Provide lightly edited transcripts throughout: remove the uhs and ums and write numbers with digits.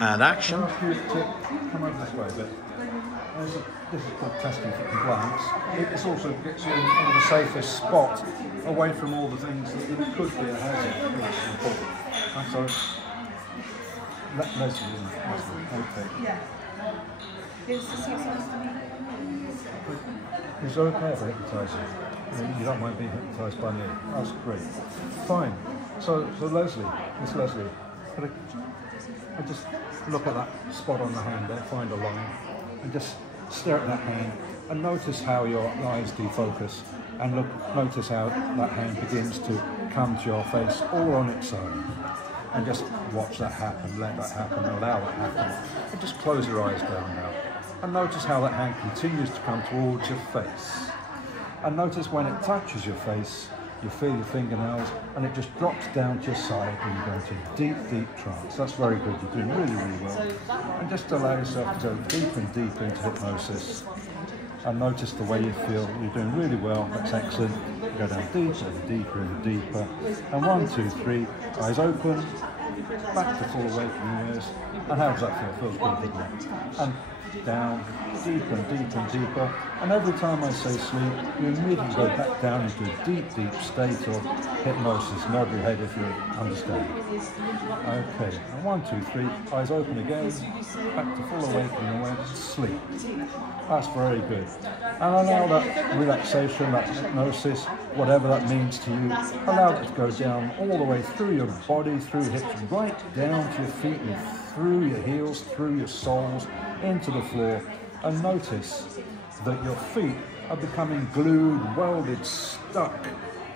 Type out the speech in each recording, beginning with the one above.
And action. Come over this way a bit. This is called testing for compliance. It also gets you into the safest spot, away from all the things that it could be a hazard, which is important. And so, Leslie, isn't it? Leslie. Okay. Yeah. It's okay for hypnotising. You don't mind being hypnotised by me. That's great. Fine. So Leslie, Miss Leslie, I just look at that spot on the hand there, find a line, and just stare at that hand, and notice how your eyes defocus, and notice how that hand begins to come to your face all on its own. And just watch that happen, let that happen, allow that happen. And just close your eyes down now. And notice how that hand continues to come towards your face. And notice when it touches your face, you feel your fingernails, and it just drops down to your side, and you go into deep, deep trance. That's very good. You're doing really, really well. And just allow yourself to go deep and deeper into hypnosis. And notice the way you feel. You're doing really well. That's excellent. You go down deeper and deeper and deeper. And 1, 2, 3, eyes open, back to full awakening ears. And how does that feel? Feels good, doesn't it? And down, deeper and deeper and deeper. And every time I say sleep, you immediately go back down into a deep, deep state of hypnosis. Nod your head if you understand. Okay, and 1, 2, 3, eyes open again, back to full awakening awareness, sleep. That's very good. And allow that relaxation, that hypnosis, whatever that means to you, allow it to go down all the way through your body, through hips, right down to your feet, and through your heels, through your soles, into the floor. And notice that your feet are becoming glued, welded, stuck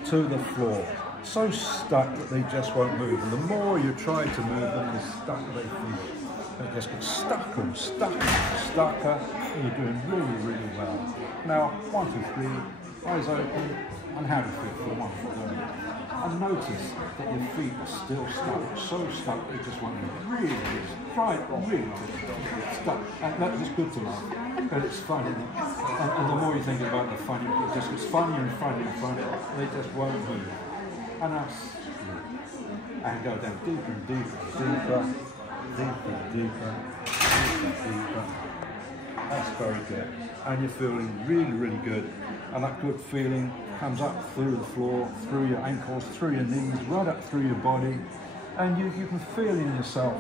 to the floor. So stuck that they just won't move. And the more you try to move them, the stuck they feel. They just get stuck and stucker. And you're doing really, really well. Now, 1, 2, 3, eyes open. And how do you feel for the wonderful moment? And notice that your feet are still stuck, so stuck they just want to really stuck. And that's good to know, but it's funny. And the more you think about the funny, it just gets funnier and funnier and funnier. They just won't move. And that's and go down deeper and deeper and deeper, deeper and deeper, deeper and deeper. That's very good. And you're feeling really, really good. And that good feeling comes up through the floor, through your ankles, through your knees, right up through your body. And you can feel in yourself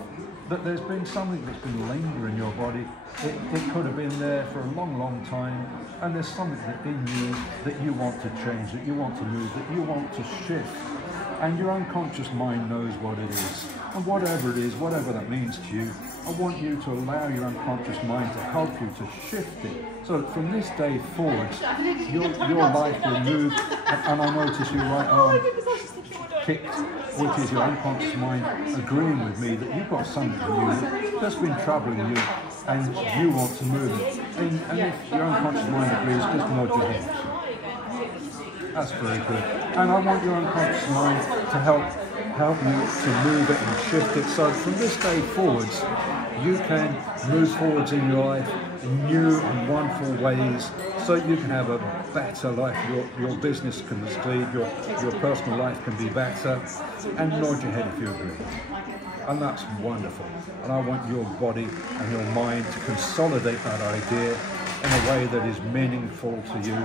that there's been something that's been lingering in your body. It could have been there for a long, long time. And there's something in you that you want to change, that you want to move, that you want to shift. And your unconscious mind knows what it is. And whatever it is, whatever that means to you, I want you to allow your unconscious mind to help you to shift it. So that from this day forward, your life will move. And I notice your right arm kicked, which is your unconscious mind agreeing with me that you've got something new that's been troubling you and you want to move it. And if your unconscious mind agrees, just nod your head. That's very good. And I want your unconscious mind to help you to move it and shift it. So from this day forwards, you can move forwards in your life in new and wonderful ways so you can have a better life. Your business can succeed, your personal life can be better. And nod your head if you agree. And that's wonderful. And I want your body and your mind to consolidate that idea in a way that is meaningful to you,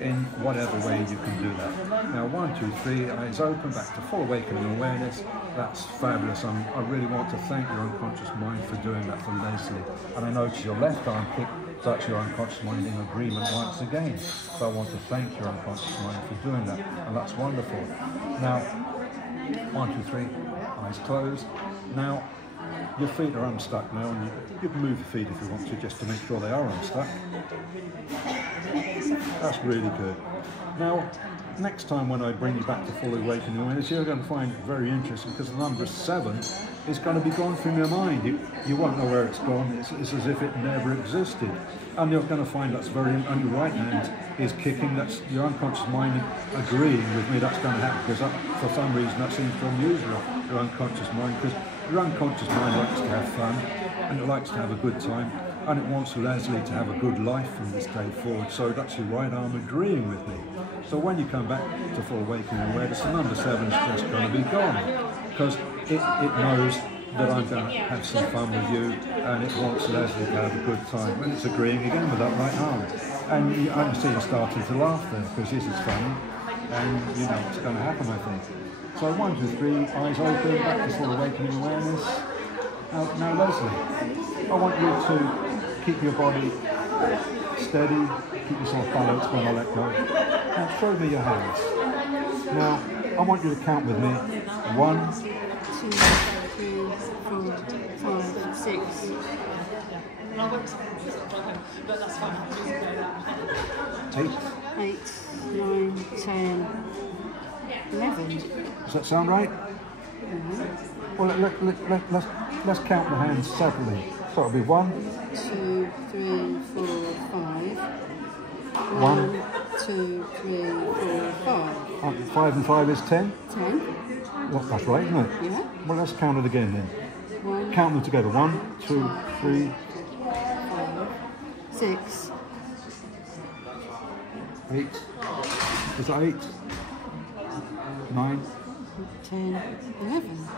in whatever way you can do that. Now 1, 2, 3, eyes open, back to full awakening awareness. That's fabulous. I really want to thank your unconscious mind for doing that for Leslie. And I notice your left arm kick, that's your unconscious mind in agreement once again. So I want to thank your unconscious mind for doing that. And that's wonderful. Now, 1, 2, 3, eyes closed. Now, your feet are unstuck now, and you can move your feet if you want to, just to make sure they are unstuck. That's really good. Now, next time when I bring you back to full awakening awareness, you're going to find it very interesting because the number 7 is going to be gone from your mind. You won't know where it's gone. It's as if it never existed. And you're going to find that's very, and your right hand is kicking. That's your unconscious mind agreeing with me. That's going to happen because for some reason that seems to amuse your unconscious mind, because your unconscious mind likes to have fun and it likes to have a good time. And it wants Leslie to have a good life from this day forward. So that's your right arm agreeing with me. So when you come back to full awakening awareness, the number 7 is just going to be gone, because it knows that I'm going to have some fun with you, and it wants Leslie to have a good time. And it's agreeing again with that right arm. And I can see you starting to laugh there, because this is funny, and you know what's going to happen, I think. So 1, 2, 3, eyes open, back to full awakening awareness. Now Leslie, I want you to keep your body steady, keep yourself balanced when I let go. Now show me your hands. Now I want you to count with me. 1, 2, 3, 4, 5, 6. 8. 8, 9, 10, 11. Does that sound right? Well, let's count the hands separately. So it'll be 1, 2, 3, 4, 5. 1, 2, 3, 4, 5. 5 and 5 is 10? 10. That's right, isn't it? Yeah. Well, let's count it again then. 1, Count them together. 1, 2, 3, 5, 6. 8. Is that 8? 9. 10, 11.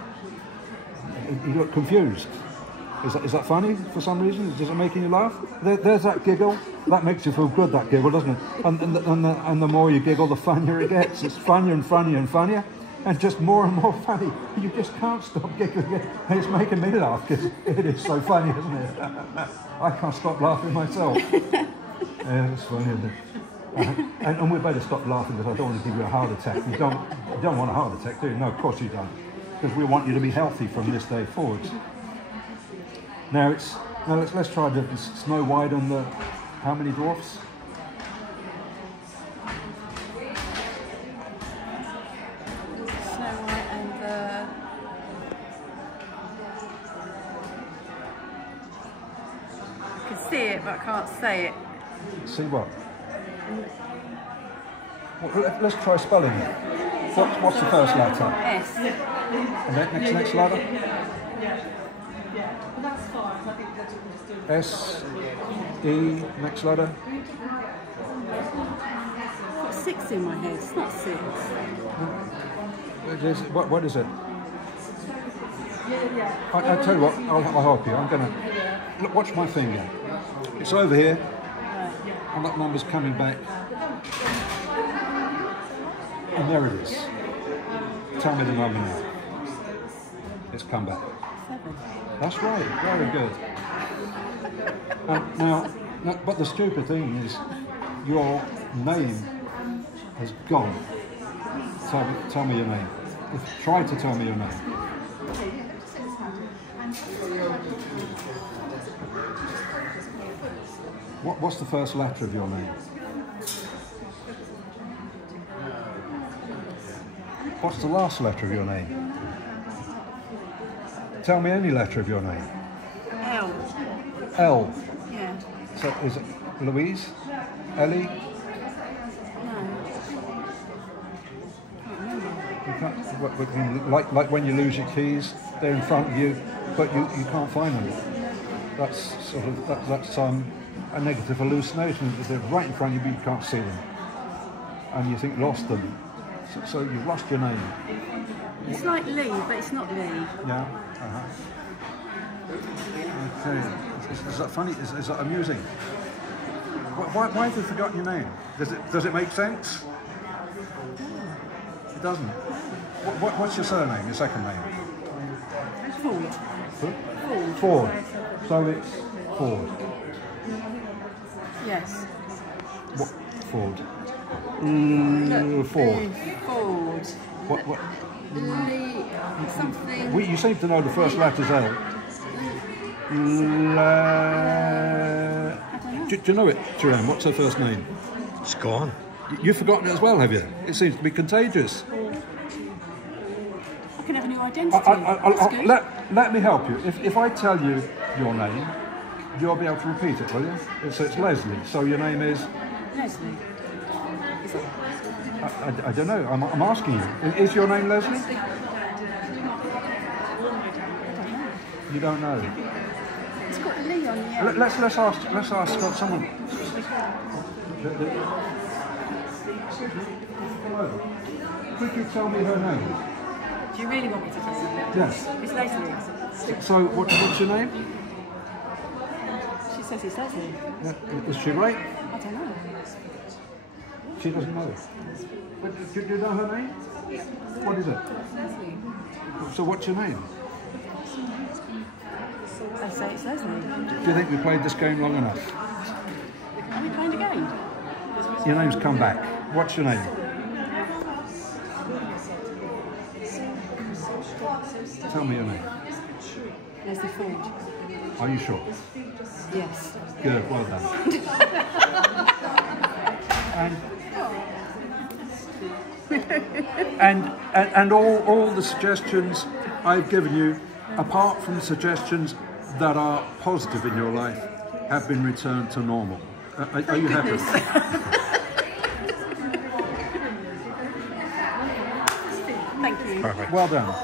You look confused. Is that funny for some reason? Is it making you laugh? There's that giggle. That makes you feel good, that giggle, doesn't it? And the more you giggle, the funnier it gets. It's funnier and funnier and funnier, and just more and more funny. You just can't stop giggling. And it's making me laugh because it is so funny, isn't it? I can't stop laughing myself. Yeah, it's funny, isn't it? And we better stop laughing because I don't want to give you a heart attack. You don't want a heart attack, do you? No, of course you don't. Because we want you to be healthy from this day forwards. Now let's try the Snow White on the how many dwarfs? Snow White and the... I can see it, but I can't say it. See what? Well, let's try spelling it. What's the first letter? S. And then next letter? S, E, next letter? I've got 6 in my head, it's not 6. What is it? I'll tell you what, I'll help you. I'm going to... Look, watch my finger. It's over here, and that number's coming back. And there it is. Tell me the number now. It's come back. 7. That's right, very good. Now, but the stupid thing is, your name has gone. Tell me your name. Try to tell me your name. What's the first letter of your name? What's the last letter of your name? Tell me any letter of your name. L. L. Yeah. So is it Louise? Ellie? No. Can't remember. Like when you lose your keys, they're in front of you, but you can't find them. That's that's a negative hallucination. They're right in front of you, but you can't see them, and you think lost them. So you've lost your name. It's like Lee, but it's not Lee. Yeah. Okay. Is that funny? Is that amusing? Why have you forgotten your name? Does it make sense? It doesn't. What's your surname? Your second name? Ford. Ford. So it's Ford. Yes. What? Ford. Ford. Ford. What? Lee. Something. You seem to know the first letter's L. Do you know it, Jerome? What's her first name? It's gone. You've forgotten it as well, have you? It seems to be contagious. I can have a new identity. That's good. Let me help you. If I tell you your name, you'll be able to repeat it, will you? So it's Leslie. So your name is? Leslie. Is it? I don't know. I'm asking you. Is your name Leslie? You don't know. It's got Lee on the end. Let's ask someone. Could you tell me her name? Do you really want me to tell you? Yes. It's Leslie. So, what's your name? She says it's Leslie. Yeah. Is she right? I don't know. She doesn't know. Do you know her name? What is it? Leslie. So what's your name? I say it's Leslie. Do you think we played this game long enough? Are we playing a game? Your name's come back. What's your name? Tell me your name. Leslie Ford. Are you sure? Yes. Good, well done. and all the suggestions I've given you, apart from suggestions that are positive in your life, have been returned to normal. Are you happy? Thank you. Perfect. Well done.